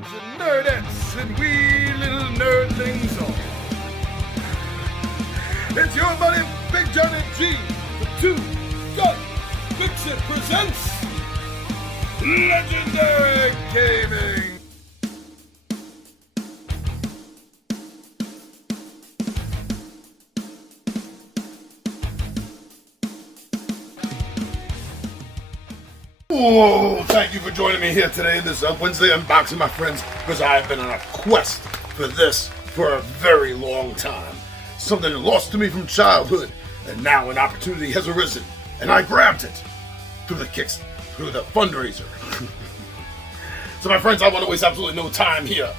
nerds and nerdettes and wee little nerdlings all. It's your buddy Big Johnny G, the Two Gun Pixie presents Legendary Gaming. Oh, thank you for joining me here today in this Wednesday unboxing, my friends, because I've been on a quest for this for a very long time. Something lost to me from childhood, and now an opportunity has arisen, and I grabbed it through the fundraiser. So, my friends, I want to waste absolutely no time here.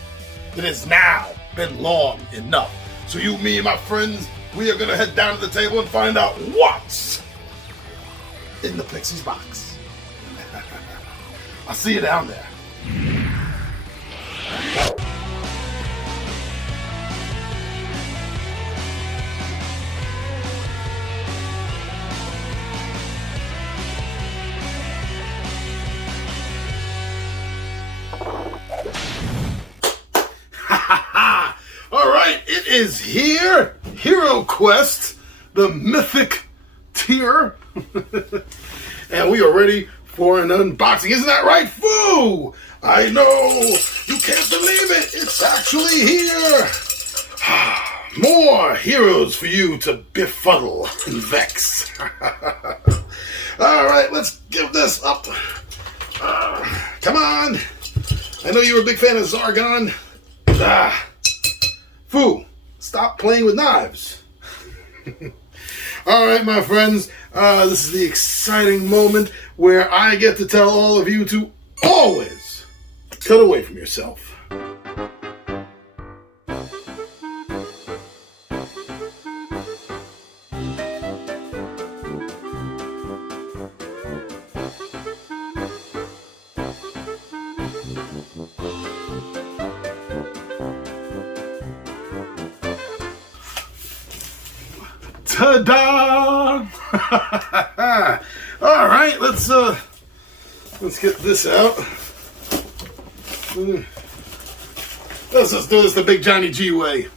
It has now been long enough. So you, me, and my friends, we are going to head down to the table and find out what's in the Pixie's box. I'll see you down there. All right, it is here. HeroQuest, the Mythic tier. And we are ready for an unboxing. Isn't that right, Foo? I know. You can't believe it. It's actually here. More heroes for you to befuddle and vex. All right, let's give this up. Come on. I know you're a big fan of Zargon. Foo, stop playing with knives. All right, my friends, this is the exciting moment where I get to tell all of you to always cut away from yourself. Ta-da! All right, let's get this out. Let's just do this the Big Johnny G way.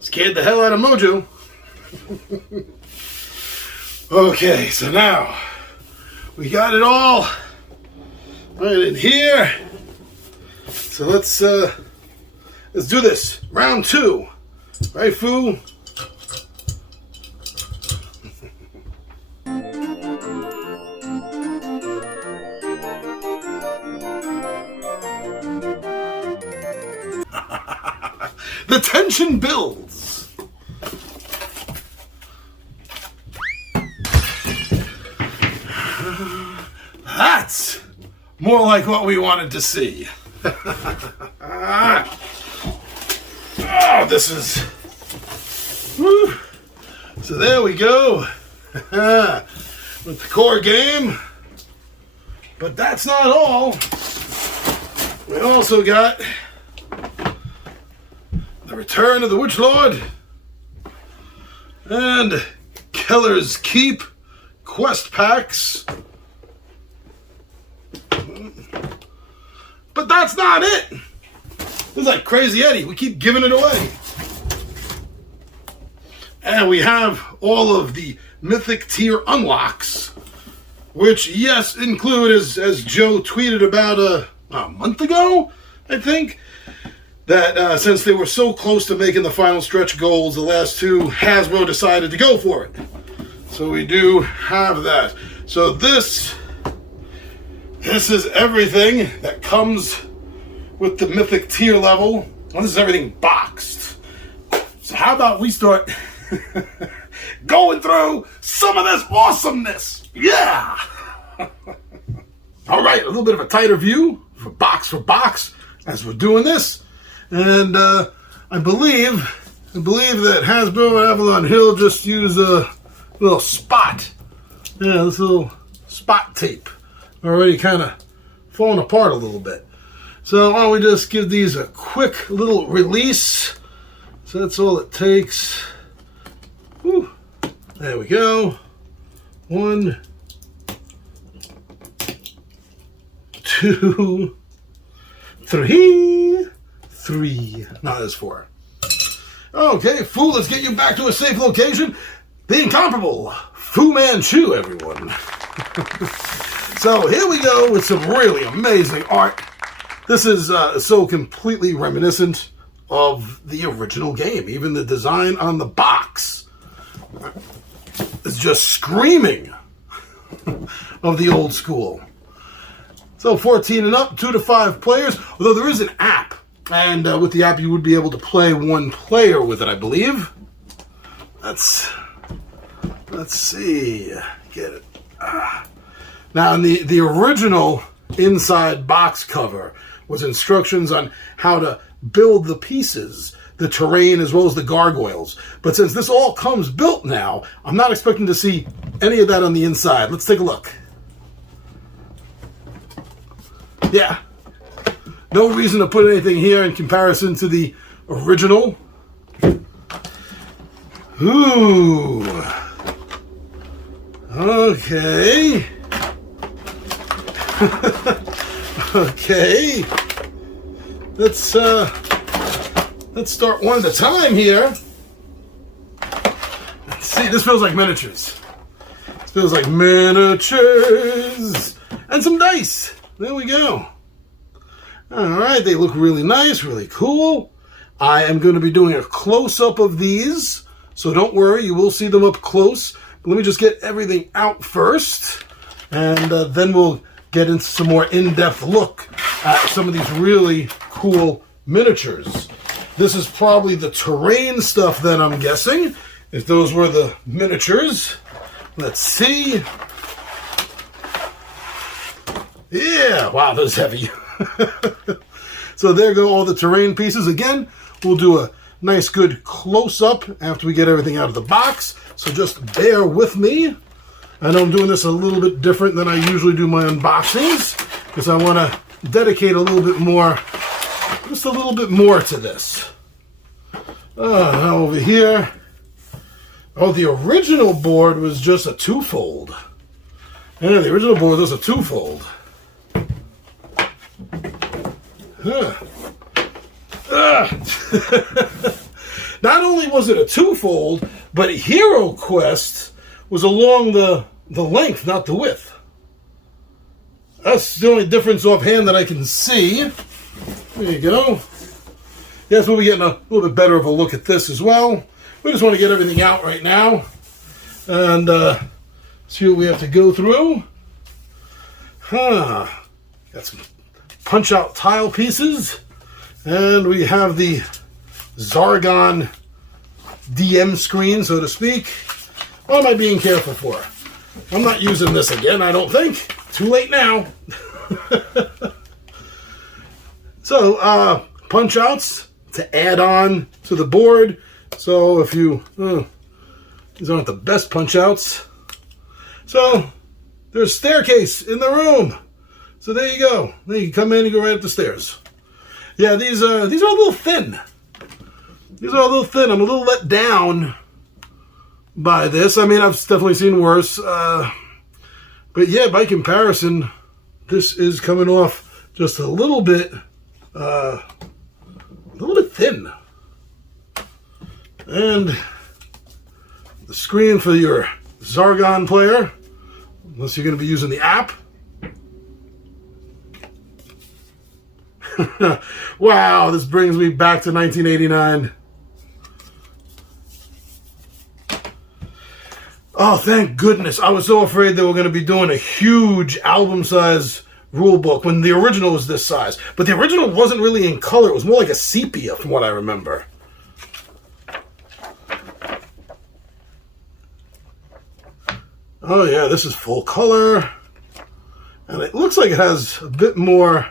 Scared the hell out of Mojo. Okay, so now we got it all right in here. So let's do this. Round two. Right, Foo? The tension builds. That's more like what we wanted to see. Oh, this is... Woo. So there we go. With the core game. But that's not all. We also got the Return of the Witch Lord and Kellar's Keep quest packs. But that's not it. This is like Crazy Eddie. We keep giving it away. And we have all of the Mythic tier unlocks, which, yes, include, as Joe tweeted about a month ago, I think, that since they were so close to making the final stretch goals, the last two, Hasbro decided to go for it. So we do have that. So this is everything that comes with the Mythic tier level. Well, this is everything boxed. So how about we start going through some of this awesomeness? Yeah! All right, a little bit of a tighter view for box as we're doing this. And I believe that Hasbro and Avalon Hill just used a little spot. Yeah, this little spot tape. Already kind of falling apart a little bit. So why don't we just give these a quick little release. So that's all it takes. Whew. There we go. 1, 2, 3. No, there's 4. Okay, Fu, let's get you back to a safe location. The incomparable Fu Manchu, everyone. So here we go with some really amazing art. This is so completely reminiscent of the original game. Even the design on the box is just screaming of the old school. So 14 and up, 2 to 5 players, although there is an app. And with the app, you would be able to play 1 player with it, I believe. Let's see. Get it. Now, in the original inside box cover was instructions on how to build the pieces, the terrain, as well as the gargoyles. But since this all comes built now, I'm not expecting to see any of that on the inside. Let's take a look. Yeah. No reason to put anything here in comparison to the original. Ooh. Okay. Okay. Let's start one at a time here. Let's see, this feels like miniatures. This feels like miniatures. And some dice. There we go. Alright, they look really nice, really cool. I am going to be doing a close-up of these, so don't worry, you will see them up close. But let me just get everything out first, and then we'll get into some more in-depth look at some of these really cool miniatures. This is probably the terrain stuff then, I'm guessing, if those were the miniatures. Let's see. Yeah, wow, that's heavy. So there go all the terrain pieces. Again, we'll do a nice good close-up after we get everything out of the box. So just bear with me. I know I'm doing this a little bit different than I usually do my unboxings, because I want to dedicate a little bit more, just a little bit more to this. Now over here. Oh, the original board was just a 2-fold. Yeah, the original board was just a 2-fold. Not only was it a 2-fold, but HeroQuest was along the length, not the width. That's the only difference offhand that I can see. There you go. Yes, we'll be getting a little bit better of a look at this as well. We just want to get everything out right now and see what we have to go through. Got some punch-out tile pieces, and we have the Zargon DM screen, so to speak. What am I being careful for? I'm not using this again, I don't think. Too late now. So, punch-outs to add on to the board. So if you, these aren't the best punch-outs. So, there's a staircase in the room. So there you go. Then you can come in and go right up the stairs. Yeah, these are a little thin. These are a little thin. I'm a little let down by this. I mean, I've definitely seen worse. But yeah, by comparison, this is coming off just a little bit thin. And the screen for your Zargon player, unless you're going to be using the app. Wow, this brings me back to 1989. Oh, thank goodness. I was so afraid they were going to be doing a huge album-size rule book when the original was this size. But the original wasn't really in color. It was more like a sepia from what I remember. Oh, yeah, this is full color. And it looks like it has a bit more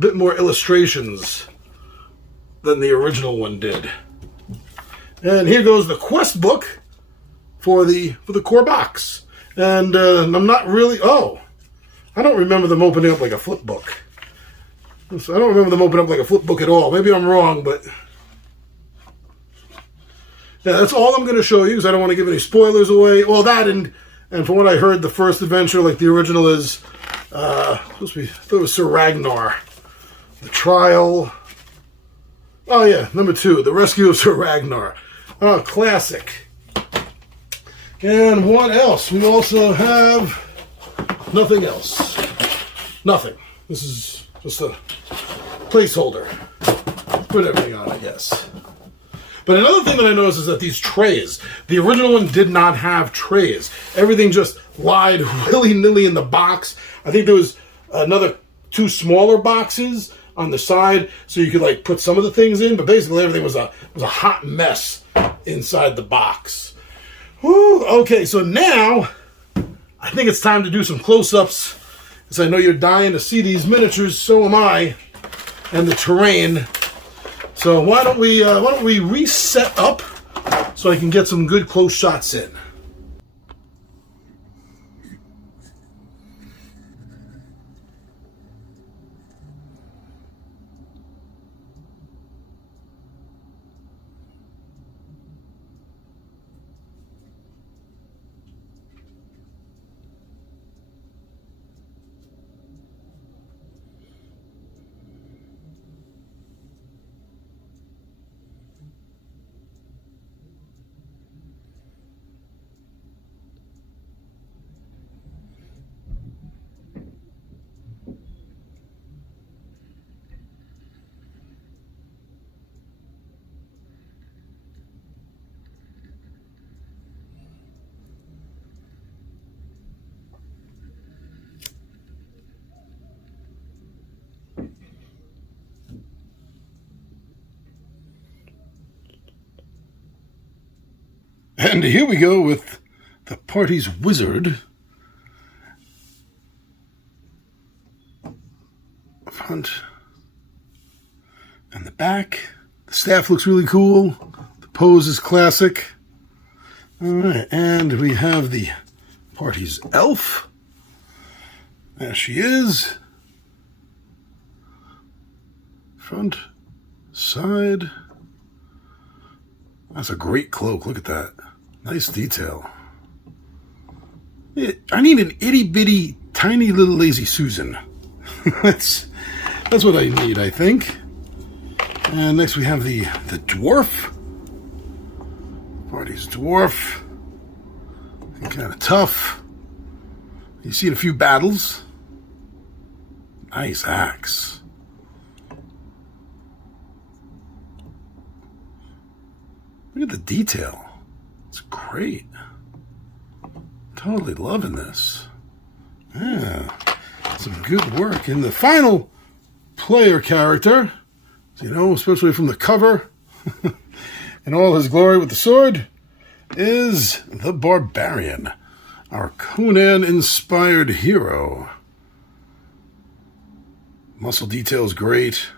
illustrations than the original one did. And here goes the quest book for the core box. And I'm not really... Oh, I don't remember them opening up like a flip book. So I don't remember them opening up like a flip book at all. Maybe I'm wrong, but... Yeah, that's all I'm going to show you because I don't want to give any spoilers away. Well, that and from what I heard, the first adventure, like the original, is supposed to be... I thought it was Sir Ragnar. The Trial... Oh yeah, number 2, The Rescue of Sir Ragnar. Oh, classic. And what else? We also have nothing else. Nothing. This is just a placeholder. Put everything on, I guess. But another thing that I noticed is that these trays, the original one did not have trays. Everything just lied willy-nilly in the box. I think there was another 2 smaller boxes on the side, so you could like put some of the things in, but basically everything was a hot mess inside the box. Whew, okay, so now I think it's time to do some close-ups, because I know you're dying to see these miniatures. So am I, and the terrain. So why don't we reset up so I can get some good close shots in. And here we go with the party's wizard. Front and the back. The staff looks really cool. The pose is classic. All right, and we have the party's elf. There she is. Front, side. That's a great cloak. Look at that. Nice detail. I need an itty-bitty, tiny little lazy Susan. That's what I need, I think. And next we have the dwarf. Party's dwarf. Kind of tough. You've seen a few battles. Nice axe. Look at the detail. It's great. Totally loving this. Yeah. Some good work. And the final player character, you know, especially from the cover, in all his glory with the sword, is the Barbarian, our Conan-inspired hero. Muscle detail is great.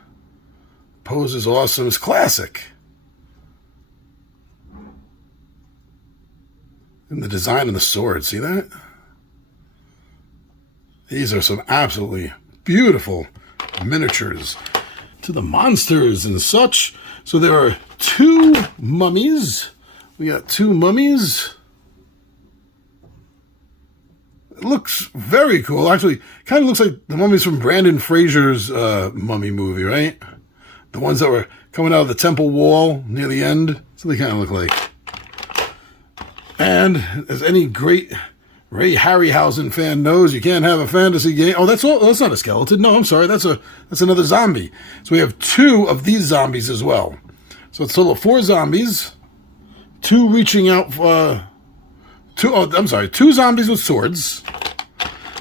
Pose is awesome. It's classic. And the design of the sword, see that? These are some absolutely beautiful miniatures to the monsters and such. So there are 2 mummies. We got 2 mummies. It looks very cool. Actually, kind of looks like the mummies from Brandon Fraser's mummy movie, right? The ones that were coming out of the temple wall near the end. So they kind of look like. And as any great Ray Harryhausen fan knows, you can't have a fantasy game. Oh, that's not a skeleton. No, I'm sorry. That's another zombie. So we have 2 of these zombies as well. So it's a total of 4 zombies. 2 reaching out. 2 zombies with swords.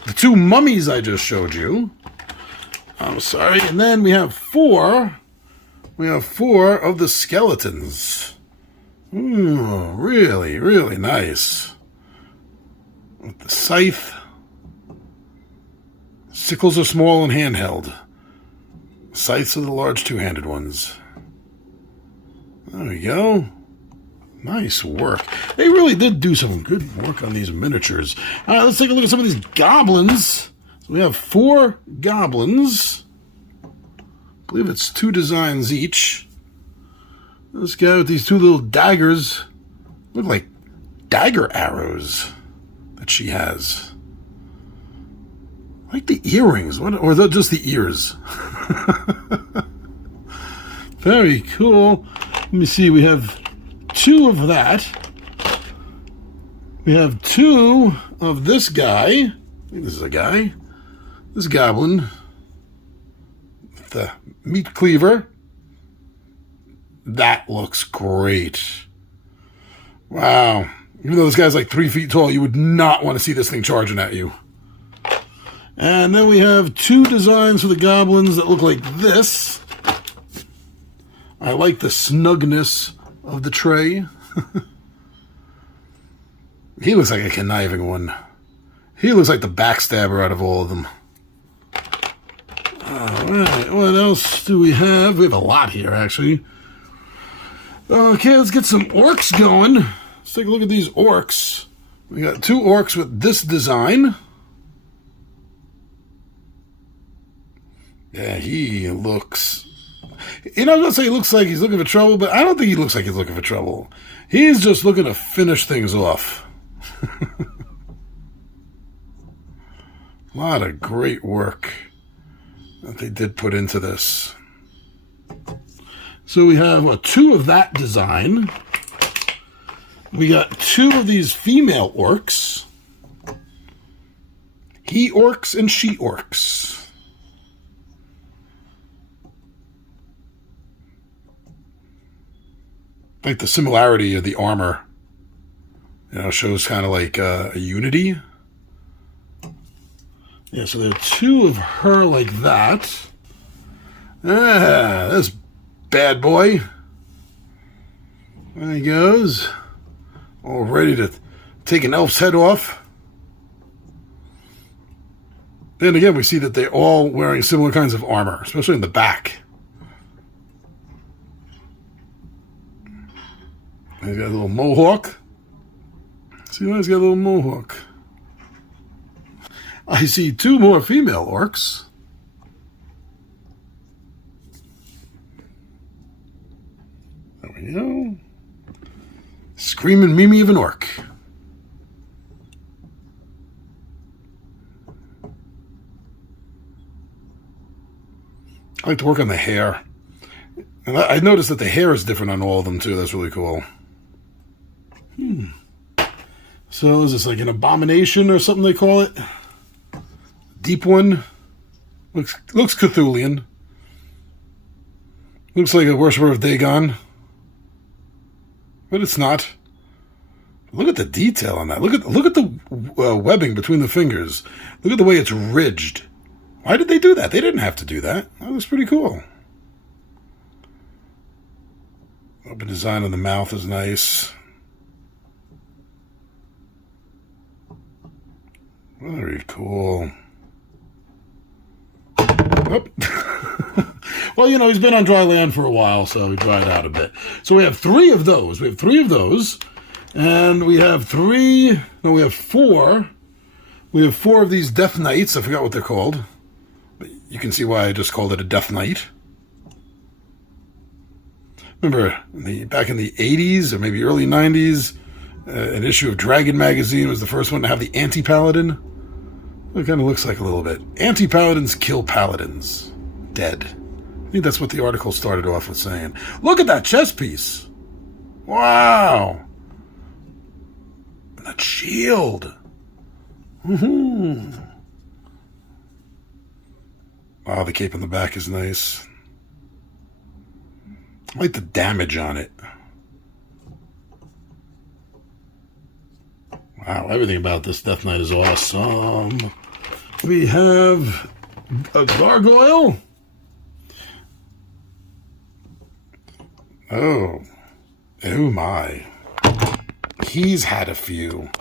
The 2 mummies I just showed you. I'm sorry. And then we have 4. We have 4 of the skeletons. Ooh, really, really nice. With the scythe. Sickles are small and handheld. Scythes are the large two-handed ones. There we go. Nice work. They really did do some good work on these miniatures. All right, let's take a look at some of these goblins. So we have 4 goblins. I believe it's 2 designs each. This guy with these 2 little daggers look like dagger arrows that she has. I like the earrings. What, or just the ears? Very cool. Let me see. We have 2 of that. We have 2 of this guy. I think this is a guy. This goblin. With the meat cleaver. That looks great. Wow. Even though this guy's like 3 feet tall, you would not want to see this thing charging at you. And then we have 2 designs for the goblins that look like this. I like the snugness of the tray. He looks like a conniving one. He looks like the backstabber out of all of them. Alright, what else do we have? We have a lot here, actually. Okay, let's get some orcs going. Let's take a look at these orcs. We got 2 orcs with this design. Yeah, he looks... You know, I was going to say he looks like he's looking for trouble, but I don't think he looks like he's looking for trouble. He's just looking to finish things off. A lot of great work that they did put into this. So we have 2 of that design. We got 2 of these female orcs. He orcs and she orcs. Like the similarity of the armor, you know, shows kind of like a unity. Yeah, so there are 2 of her like that. Ah, this bad boy. There he goes. All ready to take an elf's head off. Then again, we see that they're all wearing similar kinds of armor, especially in the back. He's got a little mohawk. See why he's got a little mohawk. I see 2 more female orcs. There we go. Screaming Mimi of an orc. I like to work on the hair. And I noticed that the hair is different on all of them too. That's really cool. So is this like an abomination or something they call it? Deep one. Looks Cthulhian. Looks like a worshiper of Dagon. But it's not. Look at the detail on that. Look at the webbing between the fingers. Look at the way it's ridged. Why did they do that? They didn't have to do that. That looks pretty cool. Open design on the mouth is nice. Very cool. Oh. Well, you know, he's been on dry land for a while, so he dried out a bit. So we have 3 of those. We have 3 of those. And we have 4. We have 4 of these Death Knights. I forgot what they're called. But you can see why I just called it a Death Knight. Remember, back in the 80s or maybe early 90s, an issue of Dragon magazine was the first one to have the anti-paladin. It kind of looks like a little bit. Anti-paladins kill paladins. Dead. I think that's what the article started off with saying. Look at that chess piece. Wow. And that shield. Wow, the cape on the back is nice. I like the damage on it. Wow, everything about this Death Knight is awesome. We have a gargoyle. Oh my. He's had a few.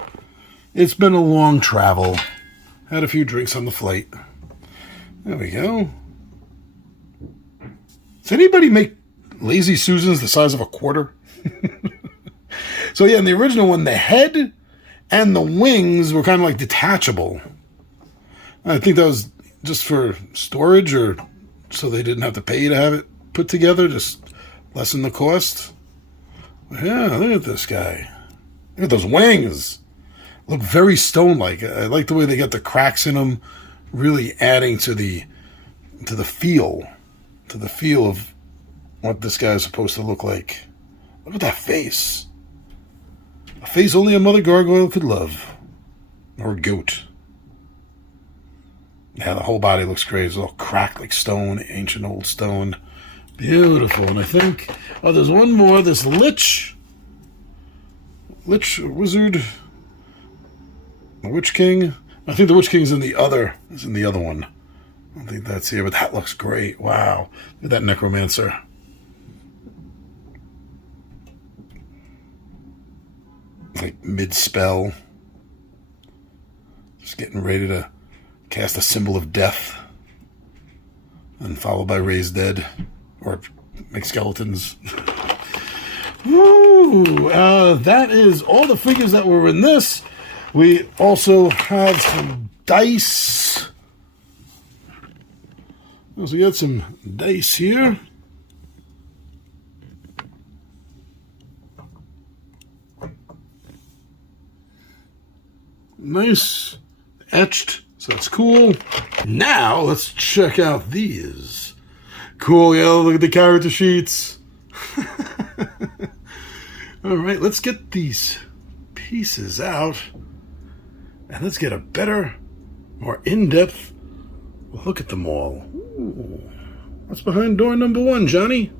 It's been a long travel. Had a few drinks on the flight. There we go. Does anybody make Lazy Susans the size of a quarter? So yeah, in the original one, the head and the wings were kind of like detachable. I think that was just for storage, or so they didn't have to pay you to have it put together, just lessen the cost. Yeah, look at this guy. Look at those wings. Look very stone-like. I like the way they got the cracks in them, really adding to the feel of what this guy is supposed to look like. Look at that face. A face only a mother gargoyle could love. Or a goat. Yeah, the whole body looks great. It's all cracked like stone, ancient old stone. Beautiful. And I think, oh, there's one more. This Lich Wizard. The Witch King. I think the Witch King's in the other one. I don't think that's here, but that looks great. Wow. Look at that Necromancer. Like mid-spell. Just getting ready to cast a symbol of death. And followed by raise dead. Or make skeletons. Woo! That is all the figures that were in this. We also have some dice. So we got some dice here. Nice. Etched, so it's cool. Now, let's check out these. Cool, yeah, look at the character sheets. Alright, let's get these pieces out. And let's get a better, more in-depth look at them all. Ooh. What's behind door number 1, Johnny?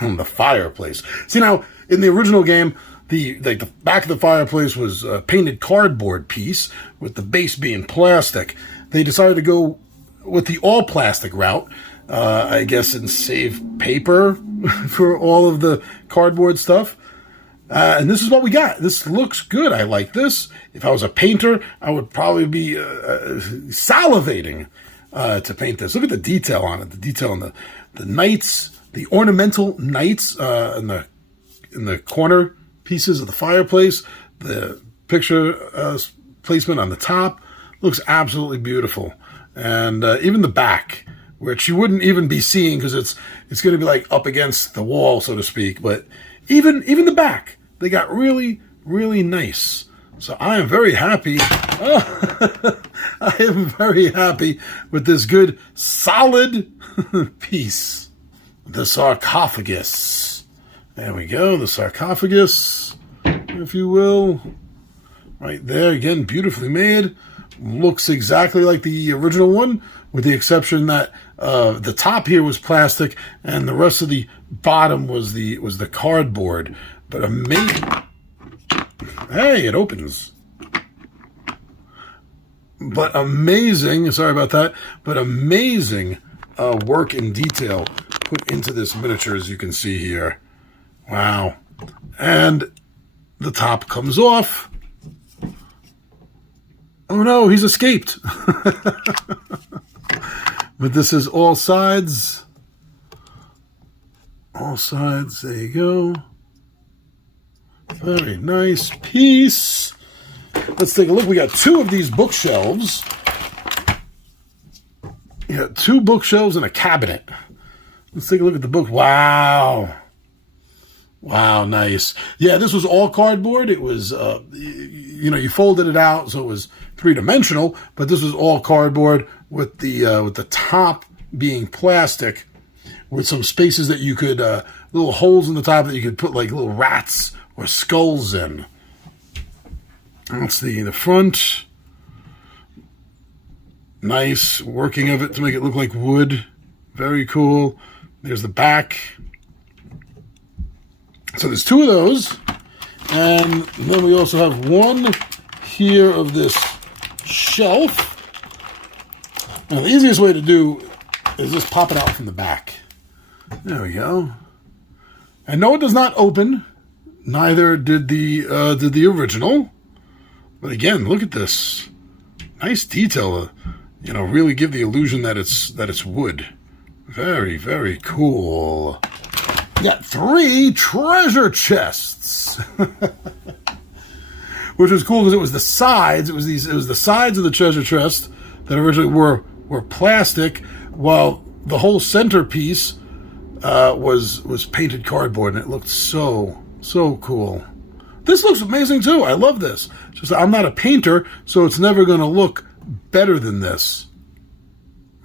The fireplace. See, now, in the original game, the back of the fireplace was a painted cardboard piece with the base being plastic. They decided to go with the all-plastic route, I guess, and save paper for all of the cardboard stuff. And this is what we got. This looks good. I like this. If I was a painter, I would probably be salivating to paint this. Look at the detail on it. The detail on the knights, the ornamental knights in the corner pieces of the fireplace. The picture placement on the top looks absolutely beautiful. And even the back, which you wouldn't even be seeing because it's going to be like up against the wall, so to speak. But even the back, they got really, really nice. So I am very happy. I am very happy with this good, solid piece. The sarcophagus. There we go, the sarcophagus, if you will. Right there, again, beautifully made. Looks exactly like the original one, with the exception that the top here was plastic and the rest of the bottom was the cardboard. But amazing. Hey, it opens. But amazing, sorry about that, but amazing work and detail put into this miniature, as you can see here. Wow. And the top comes off. Oh no, he's escaped. But this is all sides. All sides, there you go. Very nice piece. Let's take a look. We got 2 of these bookshelves. You got 2 bookshelves and a cabinet. Let's take a look at the book. Wow. Wow, nice. Yeah, this was all cardboard. It was, you folded it out, so it was 3-dimensional, but this was all cardboard with the top being plastic, with some spaces that you could, little holes in the top that you could put like little rats or skulls in. That's the front. Nice working of it to make it look like wood. Very cool. There's the back. So there's 2 of those. And then we also have one here of this shelf. Now the easiest way to do is just pop it out from the back. There we go. And no, it does not open. Neither did the original. But again, look at this. Nice detail. you know, really give the illusion that it's wood. Very, very cool. We got 3 treasure chests. Which was cool because it was the sides. It was the sides of the treasure chest that originally were plastic, while the whole centerpiece was painted cardboard, and it looked so cool. This looks amazing too. I love this. Just I'm not a painter, so it's never going to look better than this.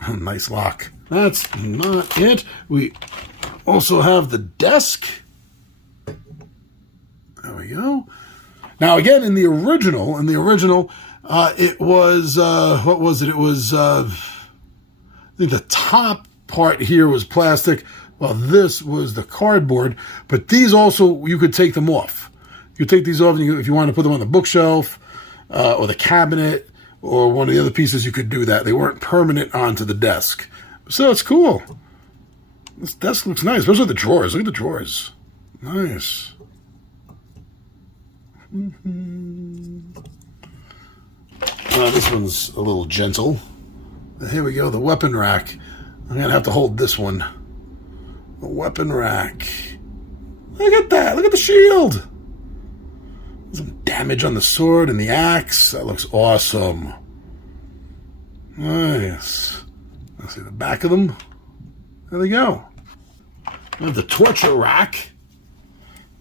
Nice lock. That's not it. We also have the desk. There we go. Now again, in the original, it was what was it? It was I think the top part here was plastic, while this was the cardboard. But these also, you could take them off. You could take these off, and if you wanted to put them on the bookshelf or the cabinet or one of the other pieces, you could do that. They weren't permanent onto the desk. So it's cool. This desk looks nice, especially the drawers. Look at the drawers. Nice. This one's a little gentle. Here we go, the weapon rack. I'm going to have to hold this one. The weapon rack. Look at that. Look at the shield. Some damage on the sword and the axe. That looks awesome. Nice. Let's see the back of them. There they go. We have the torture rack.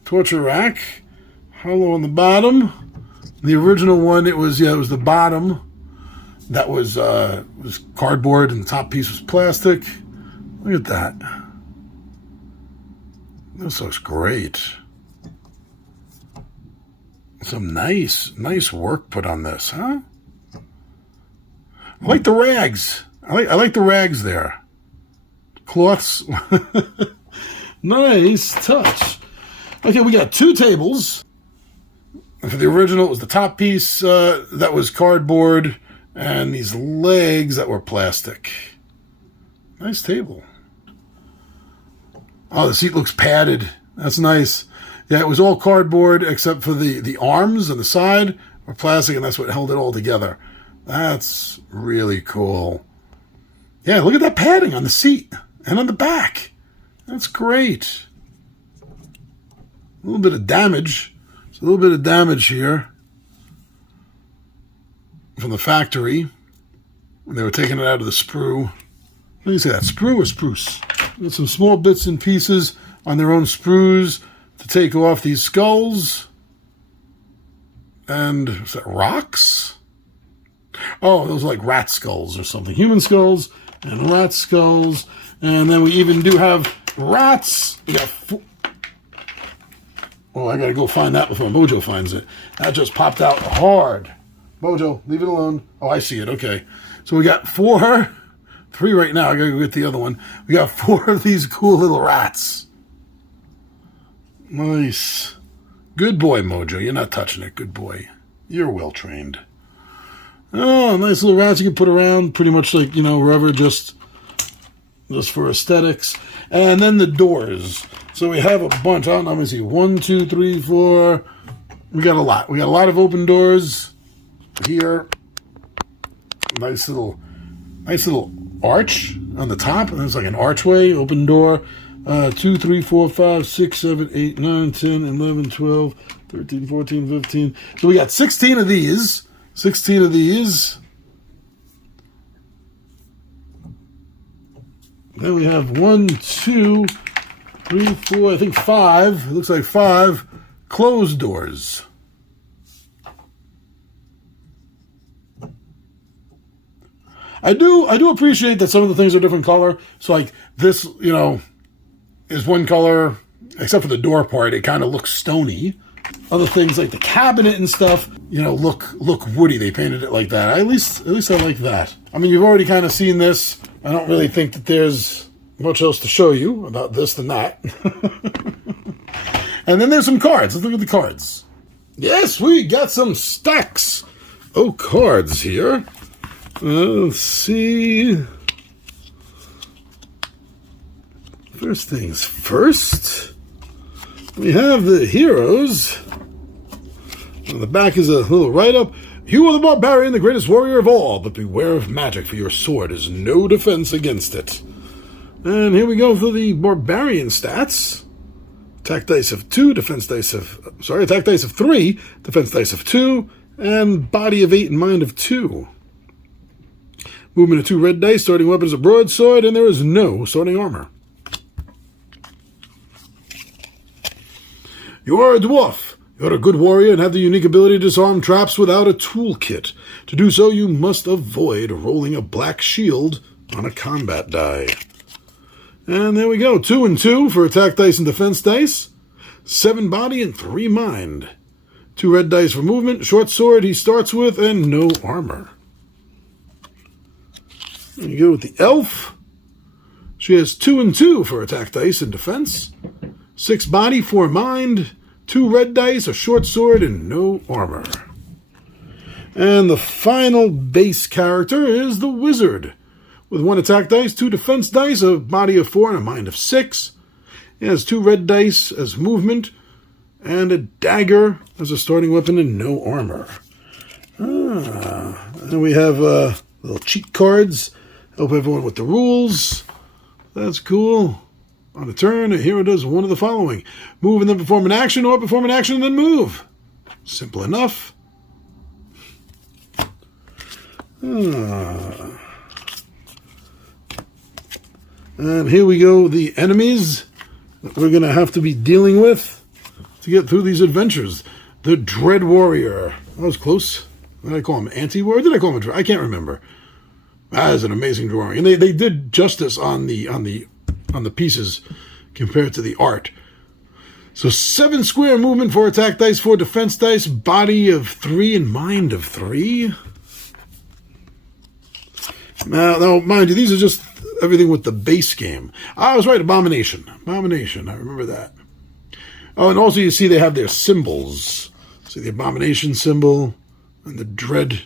Torture rack. Hollow on the bottom. The original one, it was the bottom that was cardboard and the top piece was plastic. Look at that. This looks great. Some nice work put on this, huh? I like the rags. I like the rags there. Cloths. Nice touch. Okay, we got 2 tables. For the original, it was the top piece that was cardboard and these legs that were plastic. Nice table. Oh, the seat looks padded. That's nice. Yeah, it was all cardboard except for the arms and the side were plastic, and that's what held it all together. That's really cool. Yeah, look at that padding on the seat and on the back. That's great. A little bit of damage. A little bit of damage here from the factory when they were taking it out of the sprue. What do you say, that sprue or spruce? Got some small bits and pieces on their own sprues to take off these skulls. And is that rocks? Oh, those are like rat skulls or something. Human skulls and rat skulls. And then we even do have rats. We got oh, I gotta go find that before Mojo finds it. That just popped out hard. Mojo, leave it alone. Oh, I see it. Okay. So we got 3 right now. I gotta go get the other one. We got 4 of these cool little rats. Nice. Good boy, Mojo. You're not touching it. Good boy. You're well trained. Oh, nice little rats you can put around. Pretty much like, wherever, just for aesthetics. And then the doors. So we have a bunch. Let me see. 1, 2, 3, 4. We got a lot. We got a lot of open doors here. Nice little arch on the top. And it's like an archway, open door. 2, 3, 4, 5, 6, 7, 8, 9, 10, 11, 12, 13, 14, 15. So we got 16 of these. 16 of these. Then we have 1, 2, 3, 4, I think 5. It looks like 5 closed doors. I do appreciate that some of the things are different color. So like this, is one color, except for the door part. It kind of looks stony. Other things like the cabinet and stuff, look woody. They painted it like that. At least I like that. I mean, you've already kind of seen this. I don't really think that there's much else to show you about this than that. And then there's some cards. Let's look at the cards. Yes, we got some stacks of cards here. Let's see. First things first, we have the heroes. On the back is a little write-up. You are the barbarian, the greatest warrior of all, but beware of magic, for your sword is no defense against it. And here we go for the barbarian stats. Attack dice of 3, defense dice of 2, and body of 8 and mind of 2. Movement of 2 red dice, starting weapons a broadsword, and there is no starting armor. You are a dwarf. You are a good warrior and have the unique ability to disarm traps without a toolkit. To do so, you must avoid rolling a black shield on a combat die. And there we go, 2 and 2 for attack dice and defense dice. 7 body and 3 mind. 2 red dice for movement, short sword he starts with, and no armor. There you go with the elf. She has 2 and 2 for attack dice and defense. 6 body, 4 mind, 2 red dice, a short sword, and no armor. And the final base character is the wizard. With 1 attack dice, 2 defense dice, a body of 4, and a mind of 6. He has 2 red dice as movement, and a dagger as a starting weapon, and no armor. And we have little cheat cards. Help everyone with the rules. That's cool. On a turn, a hero does one of the following. Move and then perform an action, or perform an action and then move. Simple enough. And here we go, the enemies that we're going to have to be dealing with to get through these adventures. The Dread Warrior. That was close. What did I call him? Anti-Warrior? Did I call him a Dread? I can't remember. That is an amazing drawing. And they did justice on the pieces compared to the art. So 7 square movement, 4 attack dice, 4 defense dice, body of 3 and mind of 3. Now, mind you, these are just everything with the base game. I was right, Abomination. Abomination, I remember that. Oh, and also you see they have their symbols. See the Abomination symbol and the Dread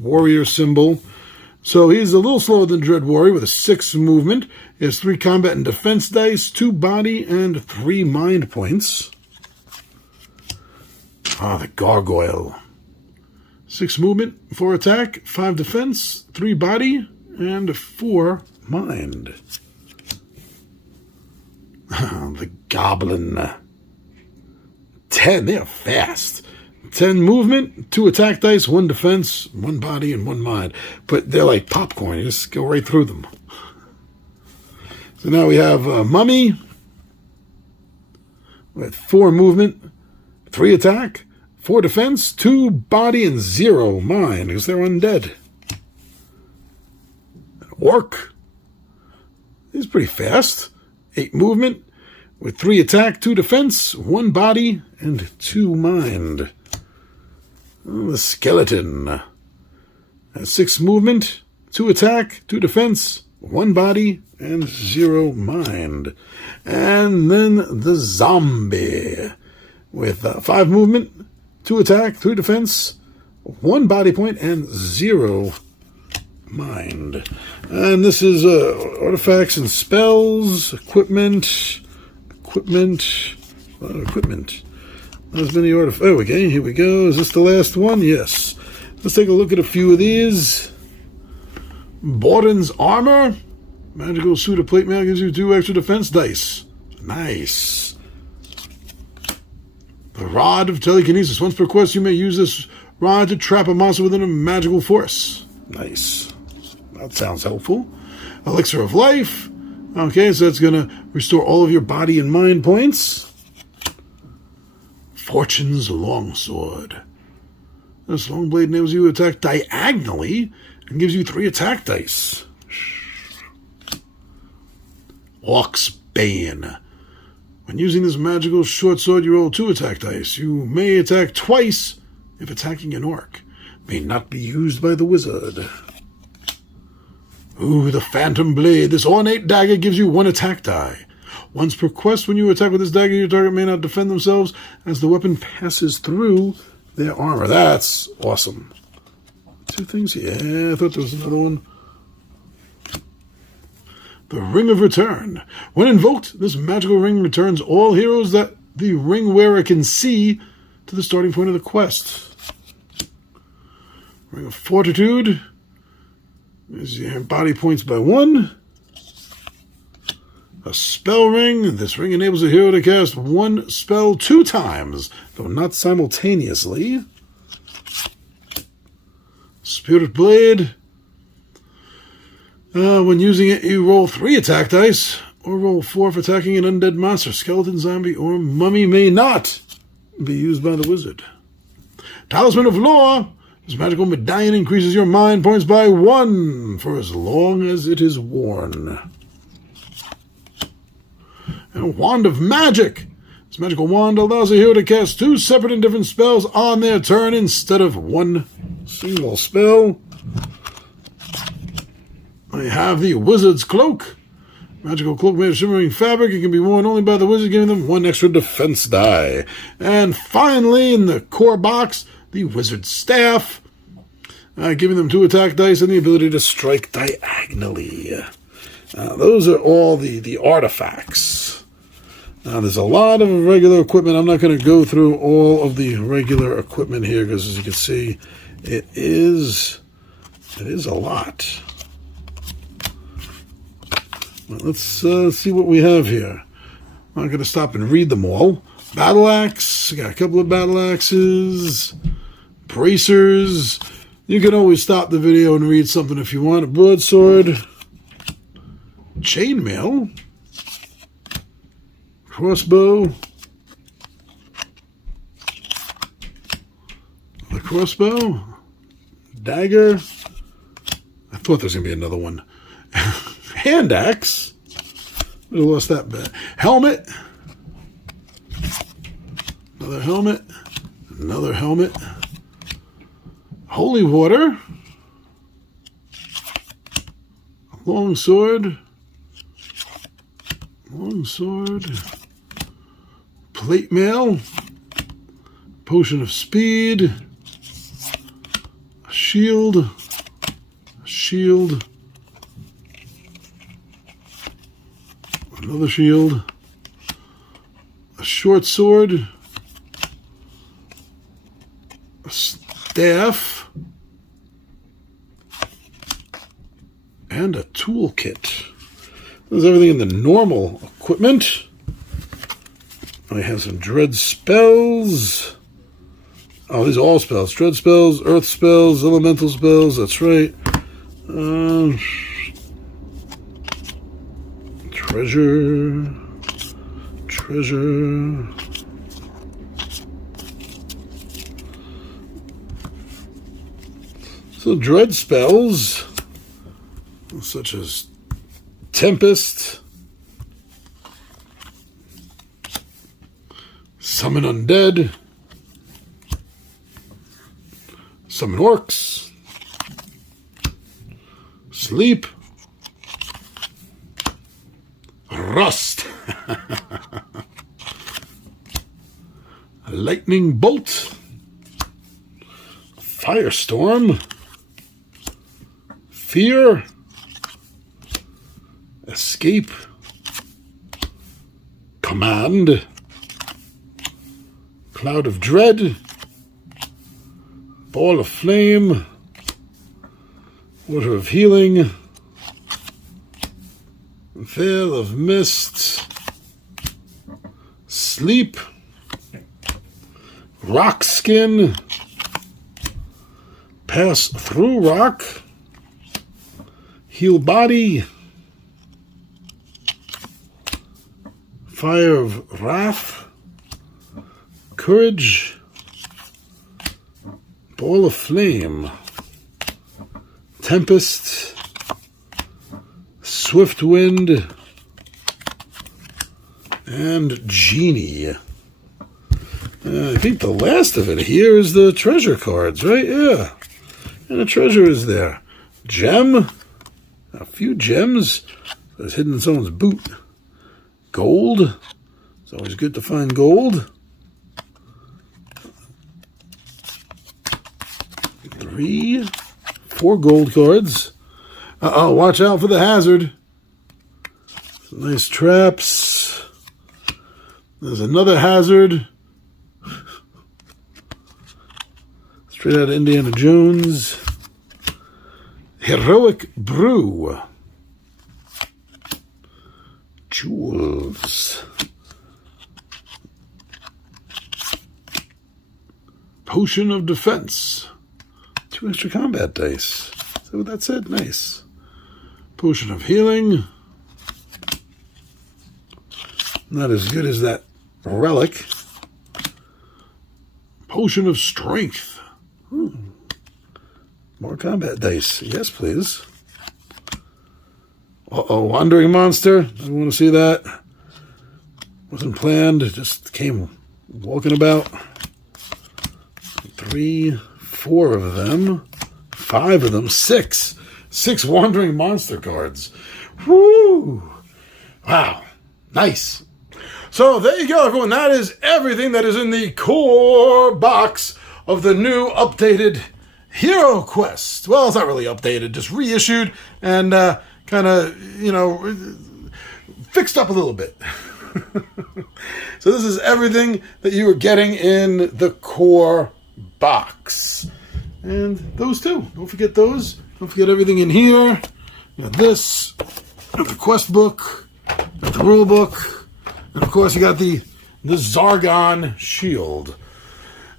Warrior symbol. So he's a little slower than Dread Warrior with a 6 movement. He has 3 combat and defense dice, 2 body, and 3 mind points. The Gargoyle. 6 movement, 4 attack, 5 defense, 3 body, and 4 mind. The Goblin. 10, they are fast. 10 movement, 2 attack dice, 1 defense, 1 body, and 1 mind. But they're like popcorn. You just go right through them. So now we have Mummy with 4 movement, 3 attack, 4 defense, 2 body, and 0 mind because they're undead. An Orc. He's pretty fast. 8 movement with 3 attack, 2 defense, 1 body, and 2 mind. The Skeleton has 6 movement, 2 attack, 2 defense, 1 body, and 0 mind. And then the Zombie with 5 movement, 2 attack, 3 defense, 1 body point, and 0 mind. And this is artifacts and spells, equipment. There's many artifacts. Oh, okay, here we go. Is this the last one? Yes. Let's take a look at a few of these. Borden's Armor. Magical suit of plate mail gives you 2 extra defense dice. Nice. The Rod of Telekinesis. Once per quest, you may use this rod to trap a monster within a magical force. Nice. That sounds helpful. Elixir of Life. Okay, so that's going to restore all of your body and mind points. Fortune's Longsword. This long blade enables you to attack diagonally and gives you 3 attack dice. Orc's Bane. When using this magical short sword, you roll 2 attack dice. You may attack twice if attacking an orc. May not be used by the wizard. Ooh, the Phantom Blade. This ornate dagger gives you 1 attack die. Once per quest, when you attack with this dagger, your target may not defend themselves as the weapon passes through their armor. That's awesome. 2 things? Yeah, I thought there was another one. The Ring of Return. When invoked, this magical ring returns all heroes that the ring wearer can see to the starting point of the quest. Ring of Fortitude. Is your body points by 1. A spell ring. This ring enables a hero to cast 1 spell 2 times, though not simultaneously. Spirit Blade. When using it, you roll 3 attack dice, or roll 4 for attacking an undead monster. Skeleton, zombie, or mummy may not be used by the wizard. Talisman of Lore. This magical medallion increases your mind points by 1 for as long as it is worn. And Wand of Magic. This magical wand allows a hero to cast 2 separate and different spells on their turn instead of 1 single spell. I have the Wizard's Cloak. Magical cloak made of shimmering fabric. It can be worn only by the wizard, giving them 1 extra defense die. And finally, in the core box, the Wizard's Staff, giving them 2 attack dice and the ability to strike diagonally. Those are all the artifacts. Now, there's a lot of regular equipment. I'm not going to go through all of the regular equipment here because, as you can see, it is a lot. Well, let's see what we have here. I'm not going to stop and read them all. Battle Axe. Got a couple of Battle Axes. Bracers. You can always stop the video and read something if you want. A broadsword. Chainmail. Crossbow. The crossbow. Dagger. I thought there was going to be another one. Hand axe. I lost that bit. Helmet. Another helmet. Another helmet. Holy water. Long sword. Long sword. Plate mail. Potion of speed. A shield. A shield. Another shield. A short sword. A staff. And a toolkit. There's everything in the normal equipment. I have some dread spells. Oh, these are all spells. Dread spells, earth spells, elemental spells. That's right. Treasure. So dread spells, such as Tempest, Summon Undead, Summon Orcs, Sleep, Rust, Lightning Bolt, Firestorm, Fear, Escape, Command, Cloud of Dread, Ball of Flame, Water of Healing, Veil of Mist, Sleep, Rock Skin, Pass Through Rock, Heal Body, Fire of Wrath, Courage, Ball of Flame, Tempest, Swift Wind, and Genie. I think the last of it here is the treasure cards, right? Yeah. And the treasure is there. Gem. A few gems. It's hidden in someone's boot. Gold. It's always good to find gold. 4 gold cards. Uh-oh, watch out for the hazard. Some nice traps. There's another hazard. This Straight out of Indiana Jones. Heroic Brew. Jewels. Potion of Defense. 2 extra combat dice. Is that what that said? Nice. Potion of Healing. Not as good as that relic. Potion of Strength. More combat dice. Yes, please. Uh-oh, Wandering Monster. I want to see that. Wasn't planned. It just came walking about. 3, 4 of them. 5 of them. 6. 6 Wandering Monster cards. Woo! Wow. Nice. So there you go, everyone. That is everything that is in the core box of the new updated HeroQuest. Well, it's not really updated, just reissued and kind of, fixed up a little bit. So this is everything that you are getting in the core box. And those two. Don't forget those. Don't forget everything in here. You got this. You got the quest book. You got the rule book. And of course, you got the Zargon shield.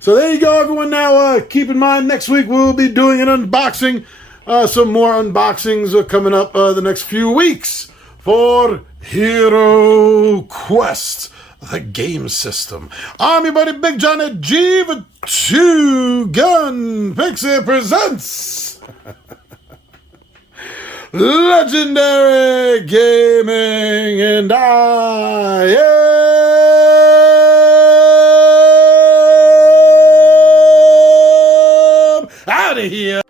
So there you go, everyone. Now, keep in mind, next week we'll be doing an unboxing. Some more unboxings are coming up the next few weeks for HeroQuest, the game system. I'm your buddy Big John at G for Two Gun Pixie presents Legendary Gaming, and I am out of here.